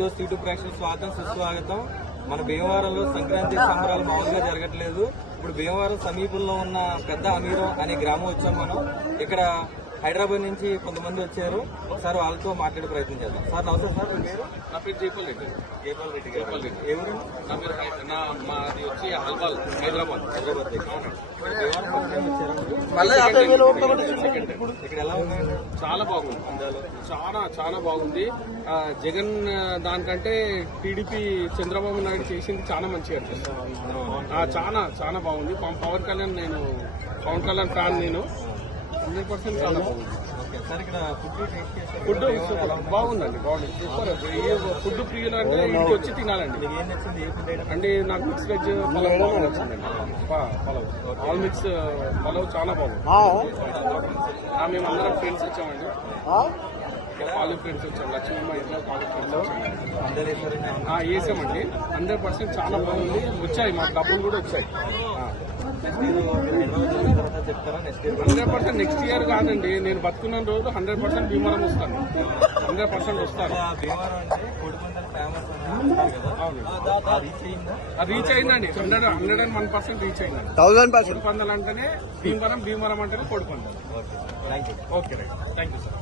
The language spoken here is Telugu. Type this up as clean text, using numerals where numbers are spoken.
దోస్ యూట్యూబ్ ప్రేక్షకులకు స్వాగతం సుస్వాగతం. మన భీమవరంలో సంక్రాంతి సంబరాలు మామూలుగా జరగట్లేదు. ఇప్పుడు భీమవరం సమీపంలో ఉన్న పెద్ద అమీరం అనే గ్రామం వచ్చాం మనం. ఇక్కడ హైదరాబాద్ నుంచి కొంతమంది వచ్చారు. ఒకసారి వాళ్ళతో మాట్లాడే ప్రయత్నం చేద్దాం. సార్ నమస్తే సార్. మీ పేరు? నా పేరు జైపాల్ రెడ్డి. జైపాల్ రెడ్డి గారు ఎవరు? నా పేరు మాది వచ్చి హల్వాల్, హైదరాబాద్. హైదరాబాద్ ఇక్కడ ఎలా ఉన్నాయండి? చాలా బాగుంది, చాలా చాలా బాగుంది. జగన్ దానికంటే టీడీపీ చంద్రబాబు నాయుడు చేసింది చాలా మంచిగా అనిపిస్తుంది. చాలా చాలా బాగుంది. పవన్ కళ్యాణ్ ఫ్యాన్ నేను. 100% చాలా బాగుంది. ఫుడ్ బాగుందండి, బాగుంది, సూపర్. ఫుడ్ ప్రియులు అంటే ఇంటికి వచ్చి తినాలండి. అంటే నాకు మిక్స్ వెజ్ పలావ్ బాగా నచ్చిందండి. పలావ్, ఆల్ మిక్స్ పలావ్ చాలా బాగుంది. మేము అందరం ఫ్రెండ్స్ వచ్చామండి. కాలేజ్ ఫ్రెండ్స్ వచ్చాము. లక్ష్మమ్మ ఇంట్లో కాలేజ్ ఫ్రెండ్స్ వచ్చాము. వేసామండి. 100% చాలా బాగుంది. వచ్చాయి మాకు డబ్బులు కూడా వచ్చాయి. 100% నెక్స్ట్ ఇయర్ కాదండి, నేను బతుకున్న రోజు 100% భీమవరం వస్తాను. 100% వస్తాను. రీచ్ అయిందండి. 101% రీచ్ అయిందండి. 1000% కోడిపందాలు అంటేనే భీమవరం అంటేనే కోడిపందాలు. Okay right, thank you sir.